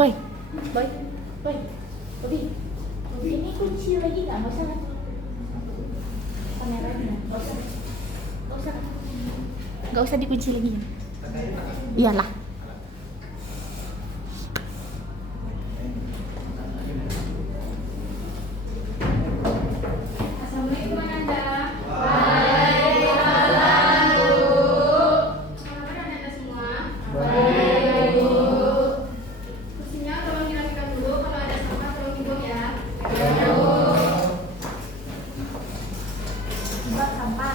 Boy, boy, boy, Bobby, Bobby ini kunci lagi nggak usah kameranya, nggak usah dikunci lagi ya. Iyalah. Assalamualaikum Anda. Waalaikumsalam, Bu. Apa kabar Anda semua? Baik, Bu. Kursinya tolong dirapikan dulu, kalau ada sampah tolong dibuang ya. Ya, Bu. Mbak sampah.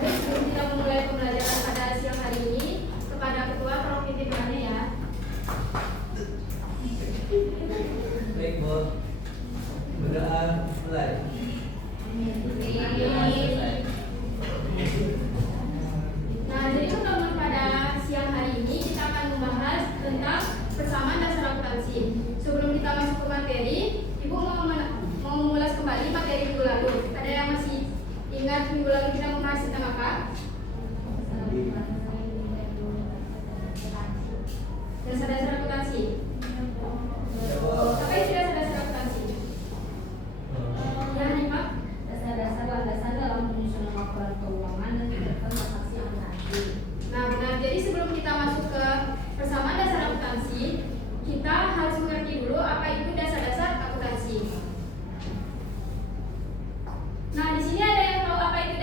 Terus sebelum kita memulai pembelajaran pada siang hari ini, kepada ketua tolong pimpin doanya ya. Baik, Bu. Berdoa mulai. Nah, jadi teman-teman pada siang hari ini kita akan membahas tentang persamaan dasar akuntansi. Sebelum kita masuk ke materi, Ibu mau mengulas kembali materi minggu lalu. Ada yang masih ingat minggu lalu kita membahas tentang apa? Dasar-dasar akuntansi. Apa itu dasar-dasar akuntansi? Ya, Hanifah. Dasar-dasar landasan dalam penyusunan laporan keuangan dan catatan transaksi akuntansi. Nah, benar. Jadi sebelum kita masuk ke persamaan dasar akuntansi, kita harus mengerti dulu apa itu dasar-dasar akuntansi. Nah, di sini ada yang tahu apa itu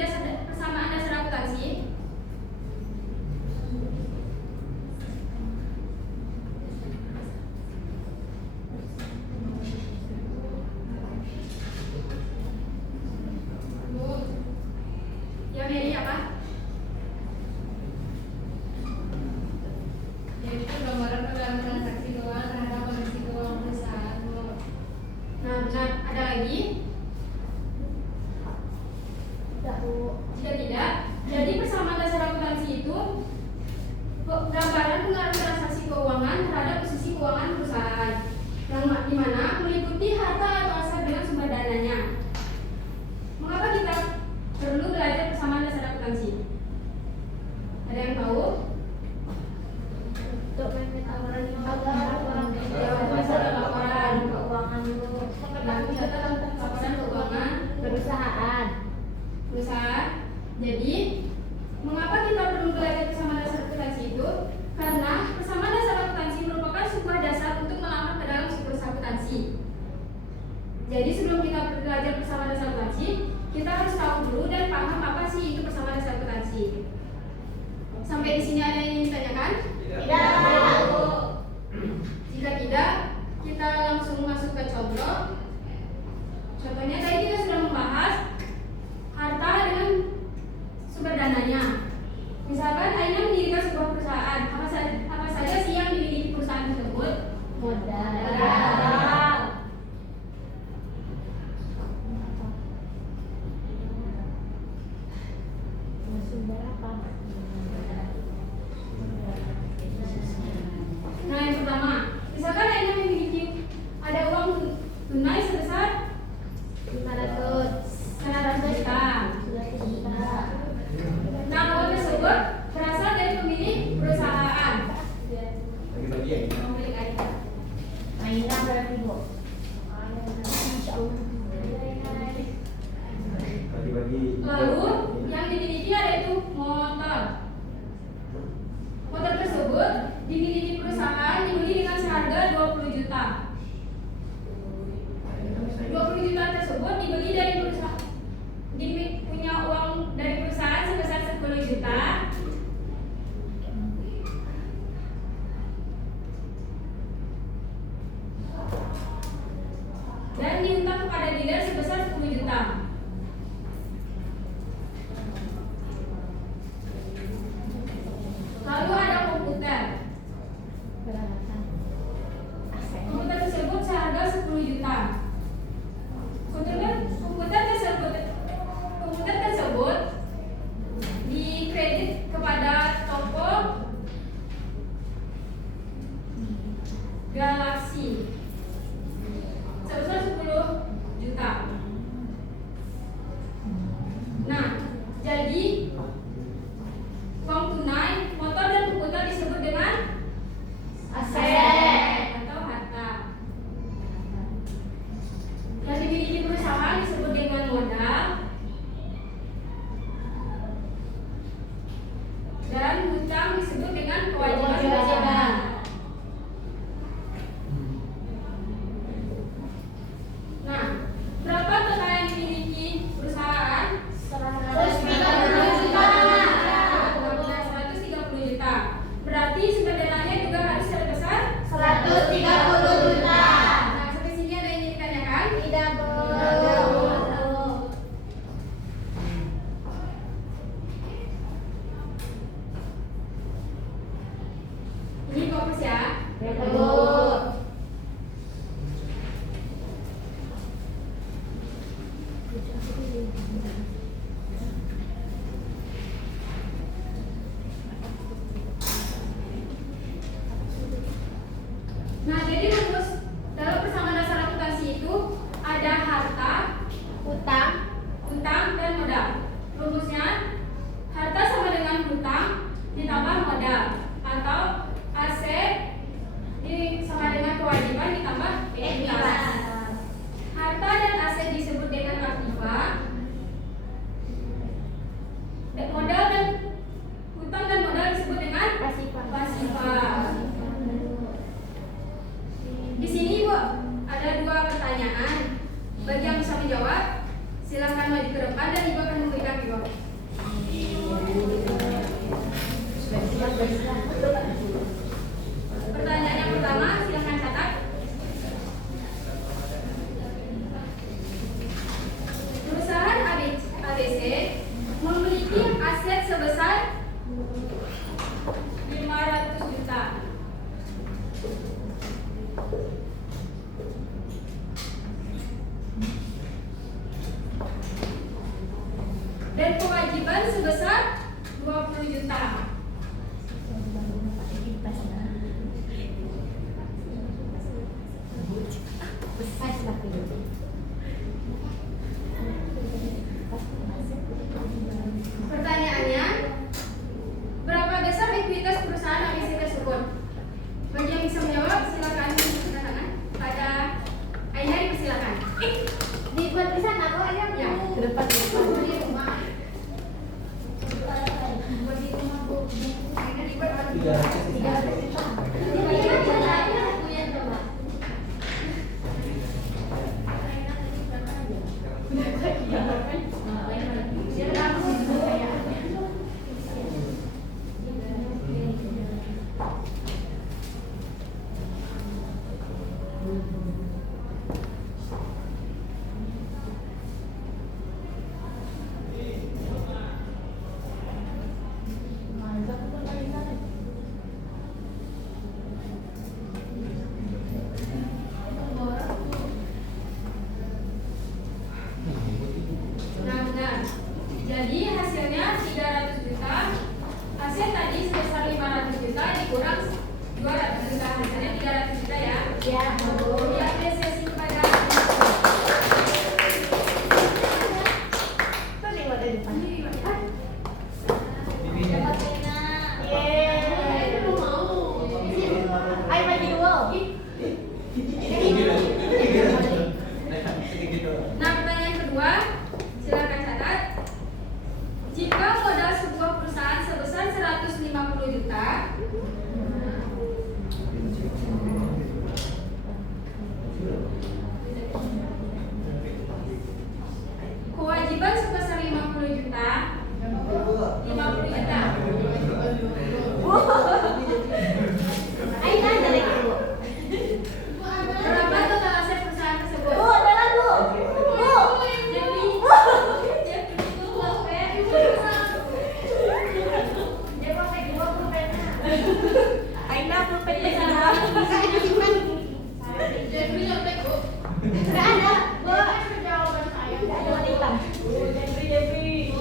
persamaan dasar akuntansi? Bu, ya Mary apa? Yaitu gambaran perdagangan transaksi keuangan terhadap kondisi keuangan perusahaan. Nah, benar. Ada lagi? Tidak, Bu. Jika tidak, jadi persamaan dasar akuntansi itu gambaran pengaruh transaksi keuangan terhadap posisi keuangan perusahaan, yang dimana meliputi harta atau aset dengan sumber dananya. Mengapa kita perlu belajar persamaan dasar akuntansi? Ada yang tahu? Untuk laporan Masalah laporan keuangan dulu. laporan keuangan Perusahaan. perusahaan. Jadi, mengapa kita perlu belajar persamaan dasar akuntansi itu? Karena persamaan dasar akuntansi merupakan sebuah dasar untuk melangkah ke dalam siklus akuntansi. Jadi, sebelum kita belajar persamaan dasar akuntansi, kita harus tahu dulu dan paham apa sih itu persamaan dasar akuntansi. Sampai di sini ada yang ingin ditanyakan? Tidak, Bu. Jika tidak, kita langsung masuk ke contoh. Contohnya tadi kita sudah membahas harta dengan sumber dananya. Misalkan Aina mendirikan sebuah perusahaan, apa saja sih yang dimiliki perusahaan tersebut? Modal. Sumber apa? Nah, yang pertama, misalkan Aina memiliki ada uang tunai sebesar 100 juta. Nah, uang tersebut berasal dari pemilik perusahaan. Bagi-bagi ya. Pemilik Aina. Aina kewajiban. Nah, berapa total yang dimiliki perusahaan? 130 juta. 130 juta. Berarti sumber dananya juga harus sebesar 130 juta. Nah, sampai sini ada yang ingin ditanyakan? Tidak, Bu. Ini fokus ya. Bu. Nah, jadi rumus dalam persamaan dasar akuntansi itu ada harta, Utang. dan modal. Rumusnya harta sama dengan hutang ditambah modal atau aset sama dengan kewajiban ditambah ekuitas. Harta dan aset disebut dengan aktiva. Dan modal dan hutang dan modal disebut dengan pasiva. Di sini Bu ada 2 pertanyaan. Bagi yang bisa menjawab, silakan maju ke depan dan Ibu akan memberikan jawab. Pertanyaan yang pertama, silakan catat. Perusahaan ABC memiliki aset sebesar 500 juta. Dan kewajiban sebesar 20 juta. Pertanyaannya, berapa besar ekuitas perusahaan ABC tersebut? Bagi yang bisa menjawab, silakan angkat tangan. Pada Aina dipersilakan. Dibuat di sana kok aja. Ya. Ke depan. Buat di rumah. Buat di rumah Bu. Aina dibuat. 300 juta. Nah, benar. Jadi hasilnya 300 juta. Hasil tadi sebesar 500 juta dikurang 200 juta. Hasilnya 300 juta ya. Ya, Bu. Diapresiasi kepada Tuh nih ada di depan. Bibinya. Yeay. Ayo maju dulu. Nah, pertanyaan kedua, silakan catat. Jika modal sebuah perusahaan sebesar 150 juta, kewajiban sebesar 50 juta, 50 juta. Ayo nanya lagi, Bu. Berapa total aset perusahaan tersebut? Bu, jalan, Bu. Bu. Aina pulpen di sana. Enggak ada simpan. Enggak ada, Bu. Enggak ada warna hitam. Jeffrey.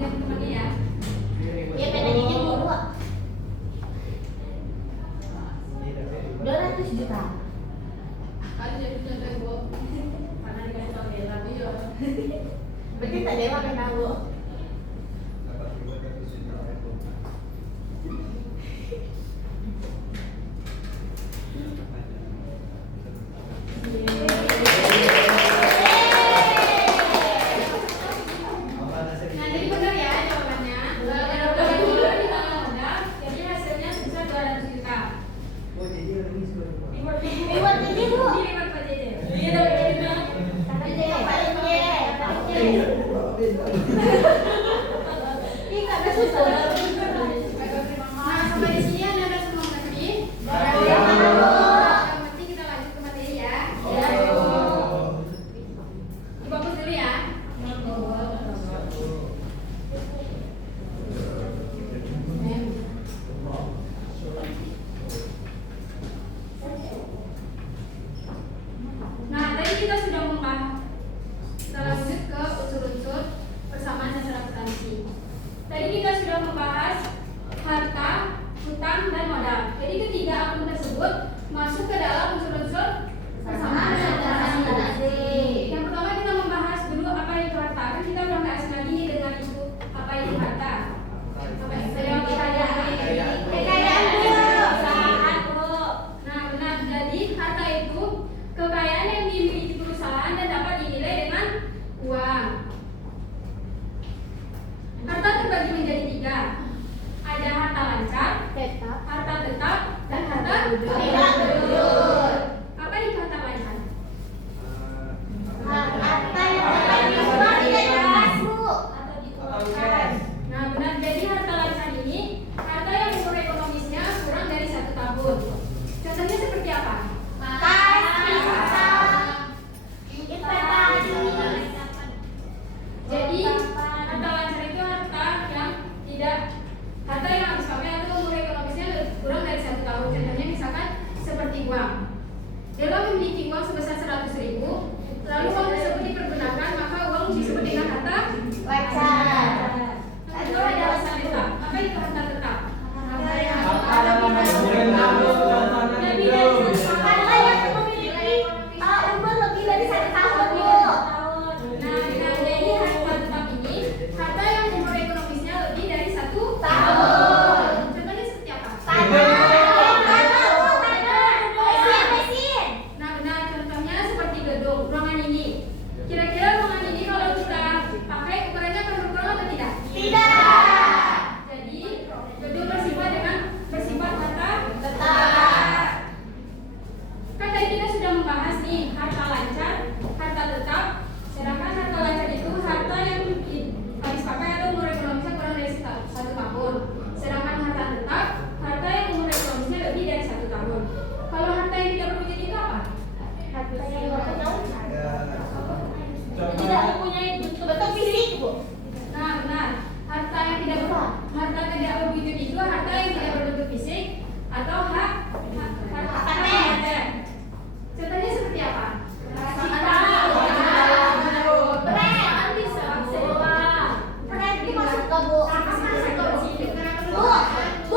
Lihat temannya ya. Ya penanya aja Bu, 200 juta. Berarti tak dewa kan Bu? Nah, jadi benar ya jawabannya. Jawaban dulu di tengah modal,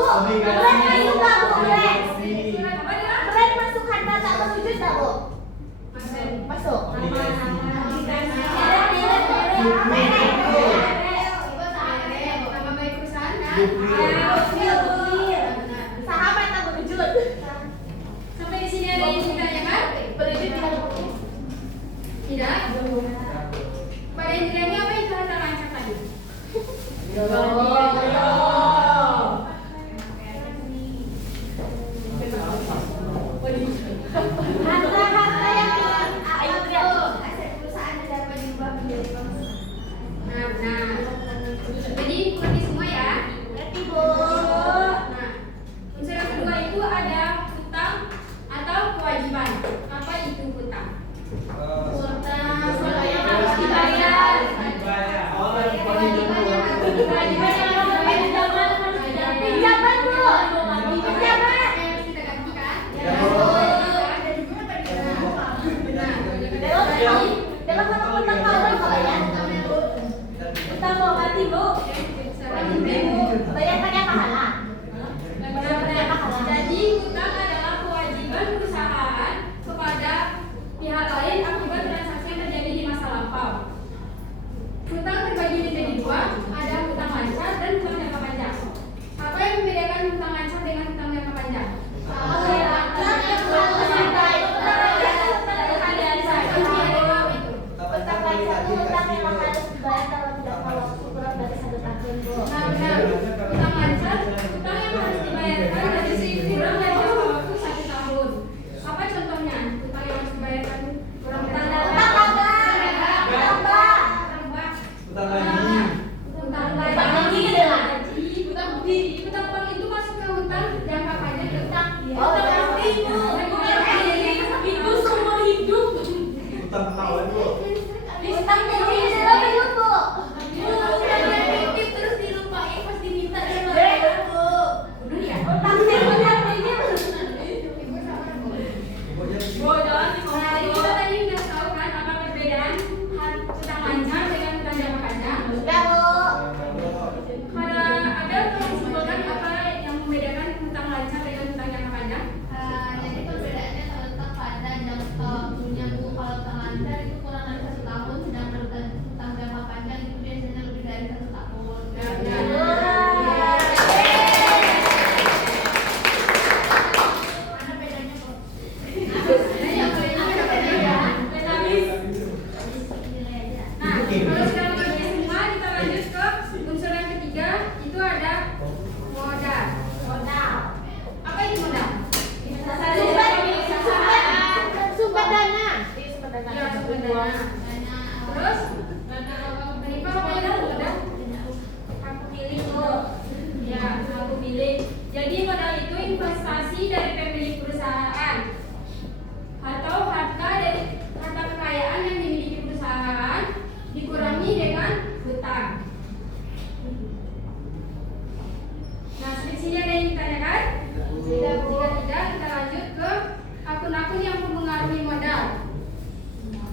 Keren masuk nggak Bu? Keren. Apa dia? Keren masuk harta tak terwujud nggak Bu? Masuk. Nama baik perusahaan kan? Sahabat tak terwujud. Sampai di sini ada yang ditanyakan? Terwujud tidak terwujud. Tidak. Pada intinya apa itu harta lancar tadi? Harta-harta yang ayo lihat. Nah, benar. Jadi mengerti semua ya. Ngerti Bu. Nah, unsur yang kedua itu ada hutang atau kewajiban. Apa itu hutang? Hutang yang harus dibayar. Kewajiban yang harus dibayar. Pinjaman Bu. Pinjaman. Yang kita gantikan. Dalam hutang kawan kalau ya. Utang mau mati Bu. Bayar pakai pahala. Jadi hutang adalah kewajiban perusahaan kepada pihak lain akibat transaksi yang terjadi di masa lampau. Hutang terbagi menjadi dua, ada hutang lancar dan hutang jangka panjang. Apa yang membedakan hutang lancar dengan hutang jangka panjang? Nah, benar. Hutang lancar, hutang yang harus dibayarkan dari kurang dari jangka waktu 1 tahun. Apa contohnya? Hutang yang harus dibayarkan kurang dari Utang bank itu masuk ke hutang jangka panjang. Jadi kita tadi udah tahu kan apa perbedaan hutang lancar dengan hutang jangka panjang. Ada yang disimpulkan apa yang membedakan hutang lancar dengan hutang jangka panjang? Jadi perbedaannya terletak pada jangka waktunya Bu. Kalau hutang lancar itu kurang dari 1 tahun, sedangkan hutang jangka panjang itu biasanya lebih dari 1 tahun. Mana bedanya Bu? Nah, kalau sudah mengerti semua, kita lanjut ke unsur yang ketiga, itu ada modal. Apa itu modal? Sumber dana. Ya, sumber dana. Terus, Hanifah apa itu modal? Hak milik Bu. Ya, hak milik. Jadi modal itu investasi dari pemilik perusahaan atau harta kekayaan yang dimiliki perusahaan dikurangi dengan hutang. Nah, di sini ada yang ditanyakan? Jika tidak, kita lanjut ke akun-akun yang mempengaruhi modal.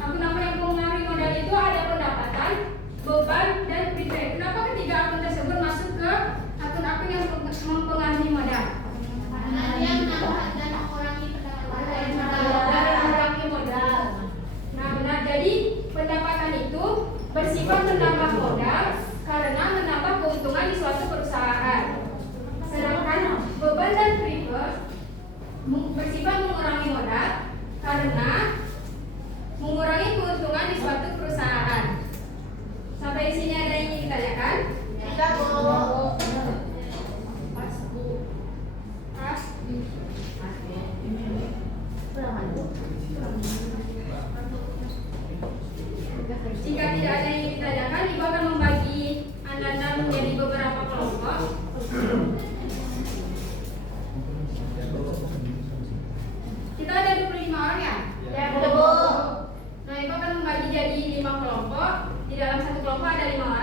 Akun-akun yang mempengaruhi modal itu ada pendapatan, beban, dan prepaid. Kenapa ketiga akun tersebut masuk ke akun-akun yang mempengaruhi modal? Karena dia menambah dan mengurangi Mengurangi modal. Nah, benar. Jadi pendapatan itu bersifat menambah modal karena menambah keuntungan di suatu perusahaan. Sedangkan beban dan prepaid bersifat mengurangi modal karena mengurangi keuntungan di suatu perusahaan. Sampai di sini ada yang ingin ditanyakan? Enggak Bu. Pas. Jika tidak ada yang ingin ditanyakan, Ibu akan membagi Anda menjadi beberapa kelompok. Kita ada 25 orang ya? Ya Bu. Nah, Ibu akan membagi jadi 5 kelompok. Di dalam satu kelompok ada 5 orang.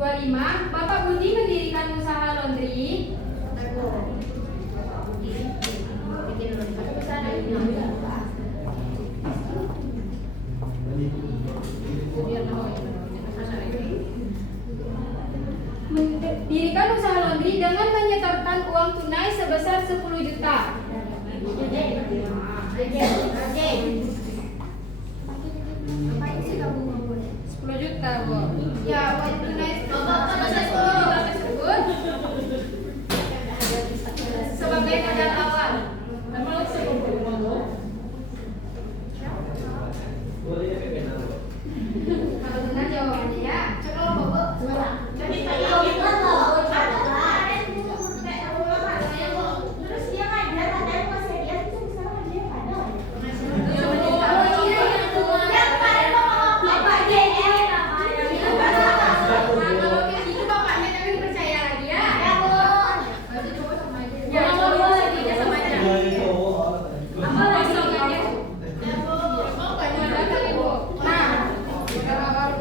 25, Bapak Budi mendirikan usaha laundry. Mendirikan usaha laundry dengan menyetorkan uang tunai sebesar 10 juta. 10 juta, Bu. Ya, uang tunai sebesar 10 juta tersebut sebagai modal awal. Kalau benar jawabannya ya. Terus dia ngajar, katanya masih dia tuh sekarang dia ada ya. Kalau kayak gitu bapaknya tapi percaya lagi ya. Ya, coba saja sama aja. Apa lagi soalnya? Nah,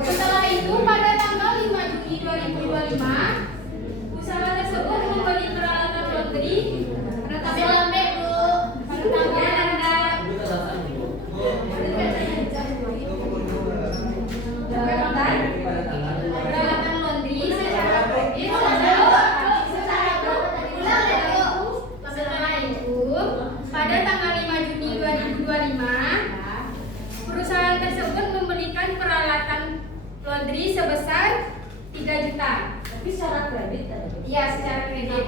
setelah itu pada tanggal 5 Juni 2025, usaha tersebut membeli peralatan laundry pada tanggal peralatan laundry secara kredit. Setelah itu, pada tanggal 5 Juni 2025, perusahaan tersebut membelikan peralatan laundry sebesar 3 juta. Tapi secara kredit Iya, secara kredit.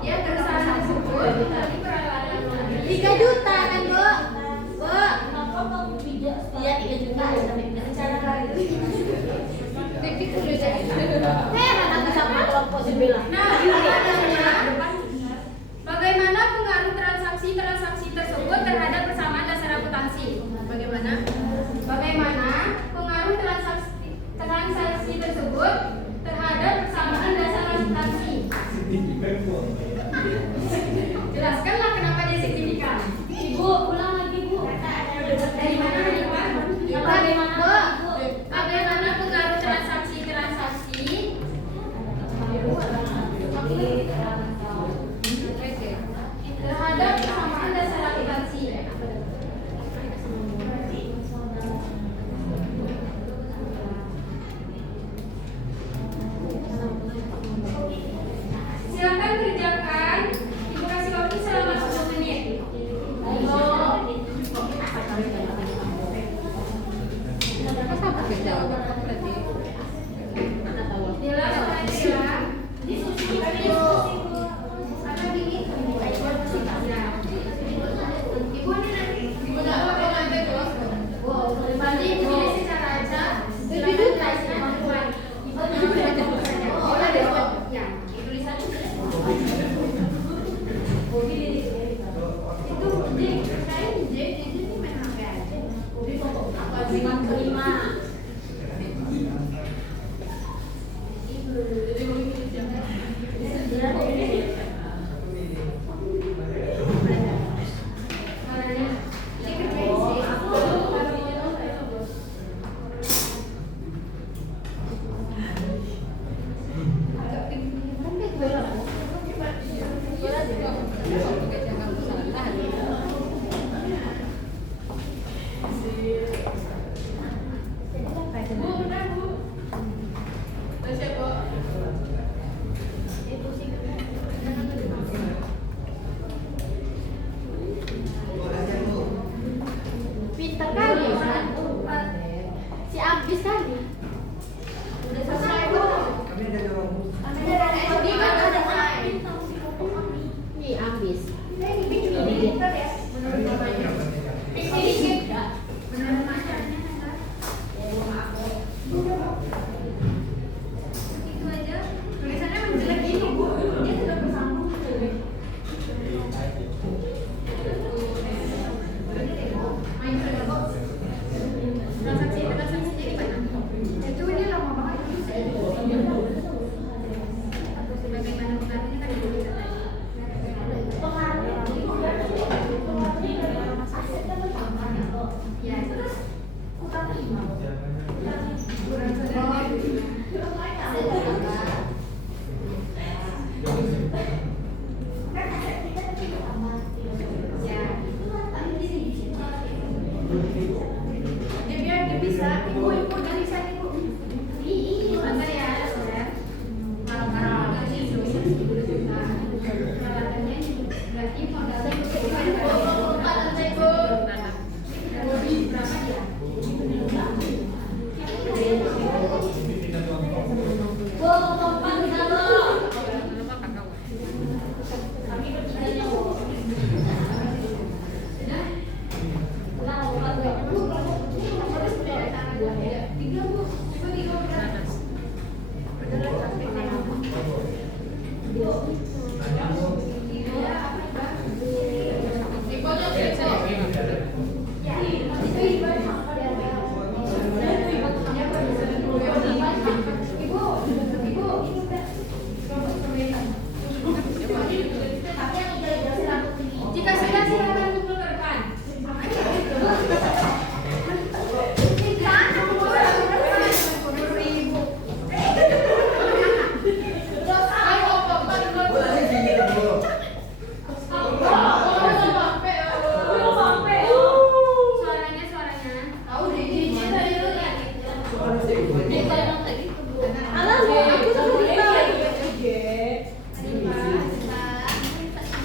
Ya, perusahaan tersebut membeli peralatan laundry 3 juta kan, Bu? Bu, iya 3 juta sampai secara kredit. Anak sama kelompok sebelah. Nah, bagaimana pengaruh transaksi tersebut terhadap persamaan dasar akuntansi? Bagaimana pengaruh transaksi tersebut terhadap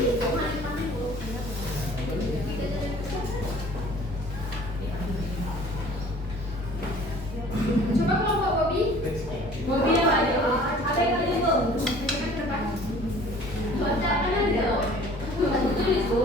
Coba kelompok Bobby. Bobby yang ada. Ada yang ada Bu. Baca kanan dong. Tulis Bu.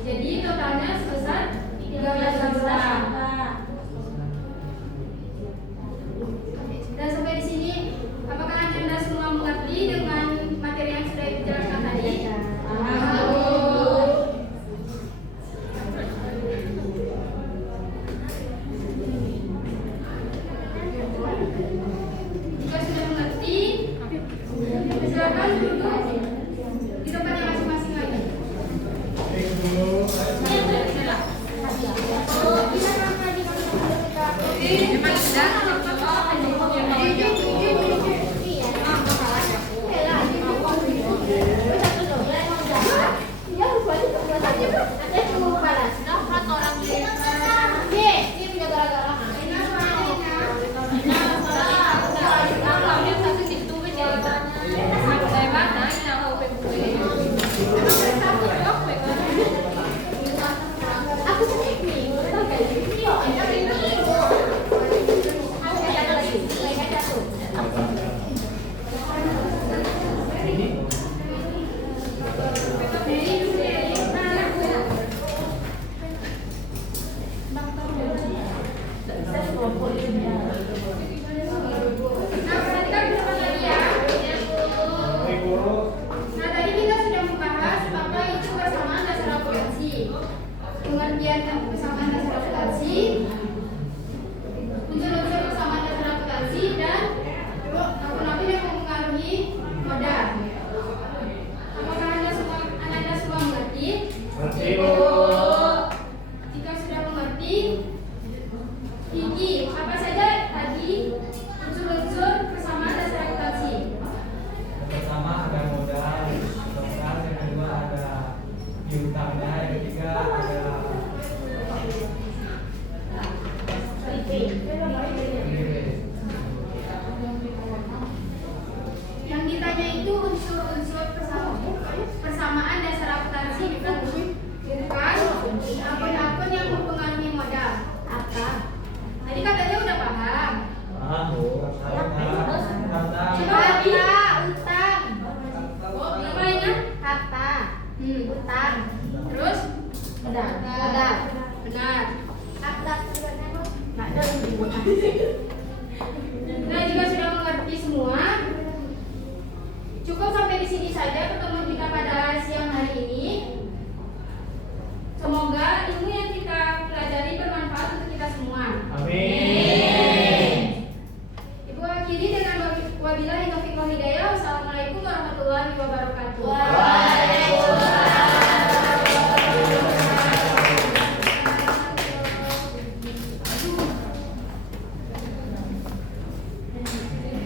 Jadi sudah pengertian kesamaan dasar akuntansi